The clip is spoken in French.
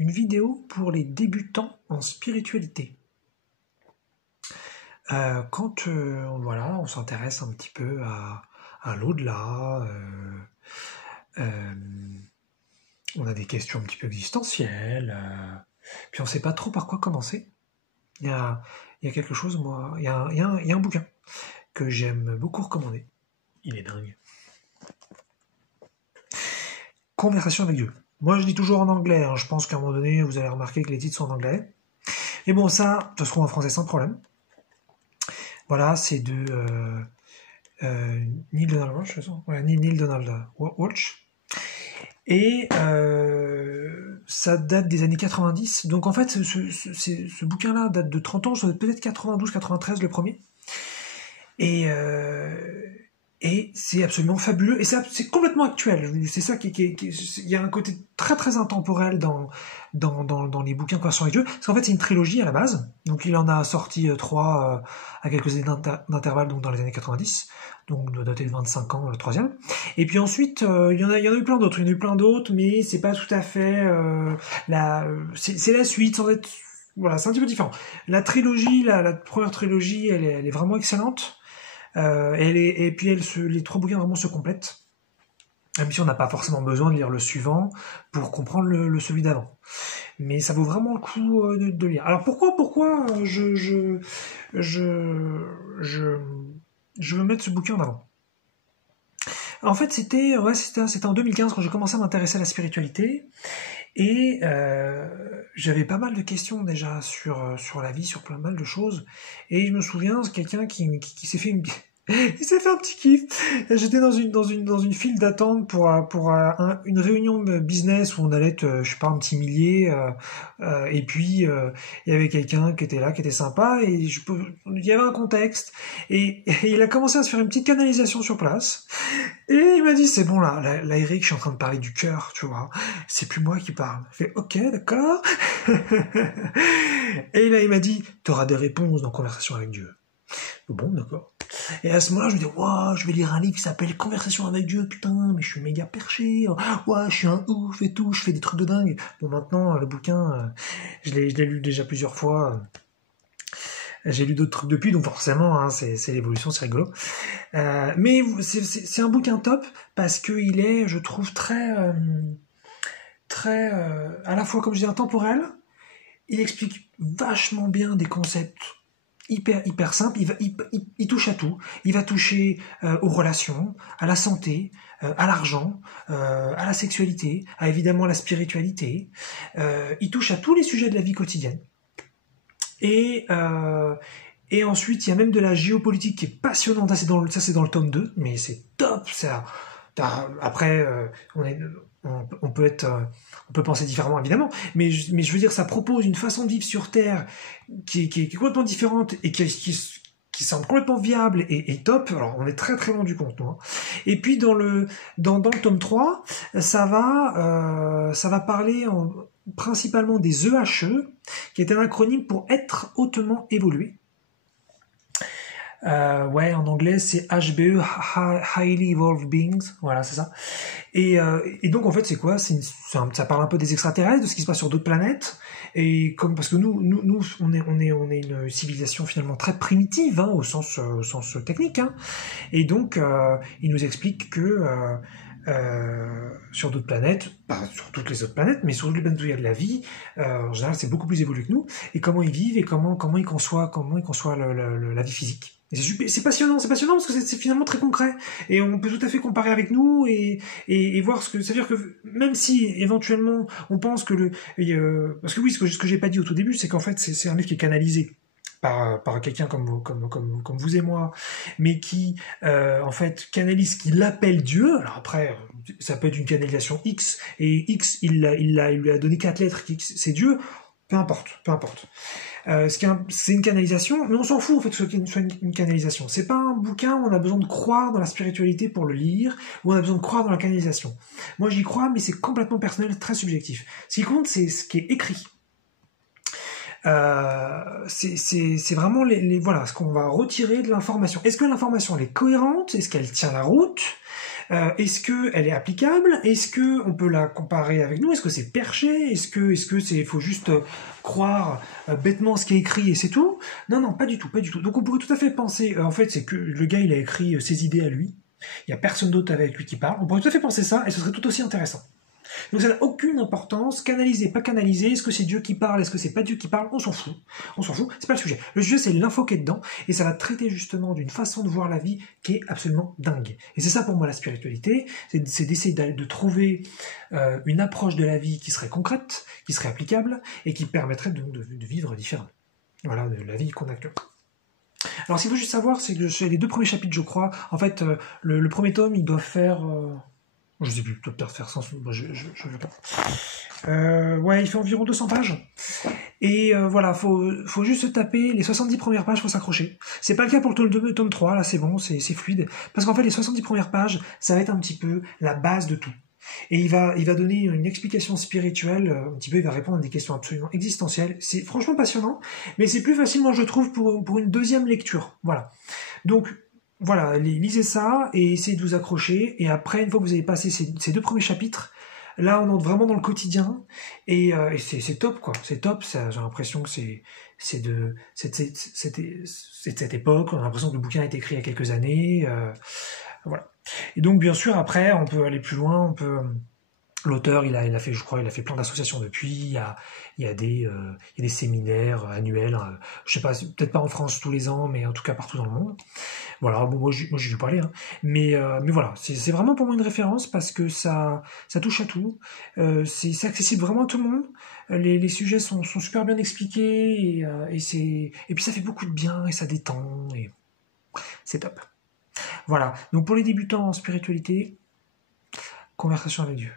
une vidéo pour les débutants en spiritualité. Quand voilà, on s'intéresse un petit peu à l'au-delà, on a des questions un petit peu existentielles, puis on ne sait pas trop par quoi commencer. Il y a quelque chose, moi, il y a un bouquin que j'aime beaucoup recommander. Il est dingue. Conversation avec Dieu. Moi, je dis toujours en anglais. Je pense qu'à un moment donné, vous allez remarquer que les titres sont en anglais. Et bon, ça se trouve en français sans problème. Voilà, c'est de Neale Donald Walsch, c'est ça ? Ouais, Neale Donald Walsch. Et ça date des années 90. Donc en fait, ce bouquin-là date de 30 ans, ça doit être peut-être 92, 93 le premier. Et c'est absolument fabuleux. Et c'est complètement actuel. C'est ça il y a un côté très très intemporel dans les bouquins Conversation avec Dieu. Parce qu'en fait, c'est une trilogie à la base. Donc il en a sorti 3 à quelques années d'intervalle, donc dans les années 90. Donc doit dater de 25 ans le troisième. Et puis ensuite, il y en a eu plein d'autres. Il y en a eu plein d'autres, mais c'est pas tout à fait c'est la suite, sans être... Voilà, c'est un petit peu différent. La trilogie, la première trilogie, elle est vraiment excellente. Et puis les 3 bouquins vraiment se complètent. Même si on n'a pas forcément besoin de lire le suivant pour comprendre le celui d'avant. Mais ça vaut vraiment le coup de lire. Alors pourquoi je veux mettre ce bouquin en avant? En fait, c'était en 2015 quand j'ai commencé à m'intéresser à la spiritualité. Et j'avais pas mal de questions déjà sur la vie, sur plein mal de choses. Et je me souviens, c'est quelqu'un qui s'est fait il s'est fait un petit kiff. J'étais dans une file d'attente pour une réunion business où on allait être, je sais pas, un petit millier. Et puis il y avait quelqu'un qui était là, qui était sympa. Et il y avait un contexte. Et il a commencé à se faire une petite canalisation sur place. Et il m'a dit, c'est bon là, Eric, je suis en train de parler du cœur, tu vois. C'est plus moi qui parle. Je fais, ok, d'accord. Et là, il m'a dit, t'auras des réponses dans Conversation avec Dieu. Bon, d'accord. Et à ce moment-là, je me dis, waouh, je vais lire un livre qui s'appelle Conversation avec Dieu, putain, mais je suis méga perché. Ouais, je suis un ouf et tout, je fais des trucs de dingue. Bon, maintenant, le bouquin, je l'ai lu déjà plusieurs fois. J'ai lu d'autres trucs depuis, donc forcément, c'est l'évolution, c'est rigolo. Mais c'est un bouquin top parce que il est, je trouve, très à la fois, comme je dis, intemporel. Il explique vachement bien des concepts hyper simples. Il touche à tout. Il va toucher aux relations, à la santé, à l'argent, à la sexualité, à évidemment la spiritualité. Il touche à tous les sujets de la vie quotidienne. Et ensuite, il y a même de la géopolitique qui est passionnante. Ça, c'est dans le tome 2, mais c'est top. Après, on peut penser différemment, évidemment, mais je veux dire, ça propose une façon de vivre sur Terre qui est complètement différente et qui semble complètement viable et top. Alors, on est très très loin du compte, hein. Et puis, dans le tome 3, ça va parler principalement des EHE, qui est un acronyme pour être hautement évolué. Ouais, en anglais, c'est HBE, Highly Evolved Beings. Voilà, c'est ça. Et donc, en fait, c'est quoi? Ça parle un peu des extraterrestres, de ce qui se passe sur d'autres planètes. Et parce que nous, on est une civilisation finalement très primitive, au sens technique, hein. Et donc, il nous explique que sur d'autres planètes, pas sur toutes les autres planètes, mais sur toutes les planètes où il y a de la vie, en général, c'est beaucoup plus évolué que nous. Et comment ils vivent et comment ils conçoivent la vie physique. C'est passionnant parce que c'est finalement très concret et on peut tout à fait comparer avec nous et voir ce que ça veut dire que même si éventuellement on pense que parce que oui, ce que j'ai pas dit au tout début, c'est qu'en fait c'est un livre qui est canalisé par quelqu'un comme vous et moi, mais qui en fait canalise ce qu'il appelle Dieu. Alors après, ça peut être une canalisation X et X il lui a donné 4 lettres, X c'est Dieu. Peu importe. C'est une canalisation, mais on s'en fout en fait que ce soit une canalisation. C'est pas un bouquin où on a besoin de croire dans la spiritualité pour le lire, où on a besoin de croire dans la canalisation. Moi j'y crois, mais c'est complètement personnel, très subjectif. Ce qui compte, c'est ce qui est écrit. C'est vraiment voilà ce qu'on va retirer de l'information. Est-ce que l'information elle est cohérente? Est-ce qu'elle tient la route? Est-ce qu'elle est applicable? Est-ce qu'on peut la comparer avec nous? Est-ce que c'est perché? Est-ce que faut juste croire bêtement ce qui est écrit et c'est tout? Non, non, pas du tout, pas du tout. Donc on pourrait tout à fait penser, en fait, c'est que le gars, il a écrit ses idées à lui. Il n'y a personne d'autre avec lui qui parle. On pourrait tout à fait penser ça et ce serait tout aussi intéressant. Donc ça n'a aucune importance, canaliser, pas canaliser, est-ce que c'est Dieu qui parle, est-ce que c'est pas Dieu qui parle, on s'en fout, c'est pas le sujet. Le sujet c'est l'info qui est dedans, et ça va traiter justement d'une façon de voir la vie qui est absolument dingue. Et c'est ça pour moi la spiritualité, c'est d'essayer de trouver une approche de la vie qui serait concrète, qui serait applicable, et qui permettrait de vivre différemment. Voilà, de la vie qu'on a actuellement. Alors ce qu'il faut juste savoir, c'est que chez les 2 premiers chapitres, je crois, en fait, le premier tome, il doit faire... je sais plus, peut-être faire 100... je veux pas. Ouais, il fait environ 200 pages. Et voilà, faut juste se taper les 70 premières pages, faut s'accrocher. C'est pas le cas pour le tome 3, là c'est bon, c'est fluide. Parce qu'en fait, les 70 premières pages, ça va être un petit peu la base de tout. Et il va donner une explication spirituelle, un petit peu, il va répondre à des questions absolument existentielles. C'est franchement passionnant, mais c'est plus facile, moi je trouve, pour une deuxième lecture. Voilà. Donc, voilà, lisez ça et essayez de vous accrocher. Et après, une fois que vous avez passé ces 2 premiers chapitres, là, on entre vraiment dans le quotidien et c'est top, quoi. C'est top. J'ai l'impression que c'est de cette époque. On a l'impression que le bouquin a été écrit il y a quelques années. Voilà. Et donc, bien sûr, après, on peut aller plus loin. On peut L'auteur, il a fait, je crois, il a fait plein d'associations depuis. Il y a des séminaires annuels. Je sais pas, peut-être pas en France tous les ans, mais en tout cas partout dans le monde. Voilà, bon, moi, je vais pas aller, hein. Mais voilà, c'est vraiment pour moi une référence parce que ça touche à tout. C'est accessible vraiment à tout le monde. Les sujets sont super bien expliqués et puis ça fait beaucoup de bien et ça détend et c'est top. Voilà. Donc pour les débutants en spiritualité, conversation avec Dieu.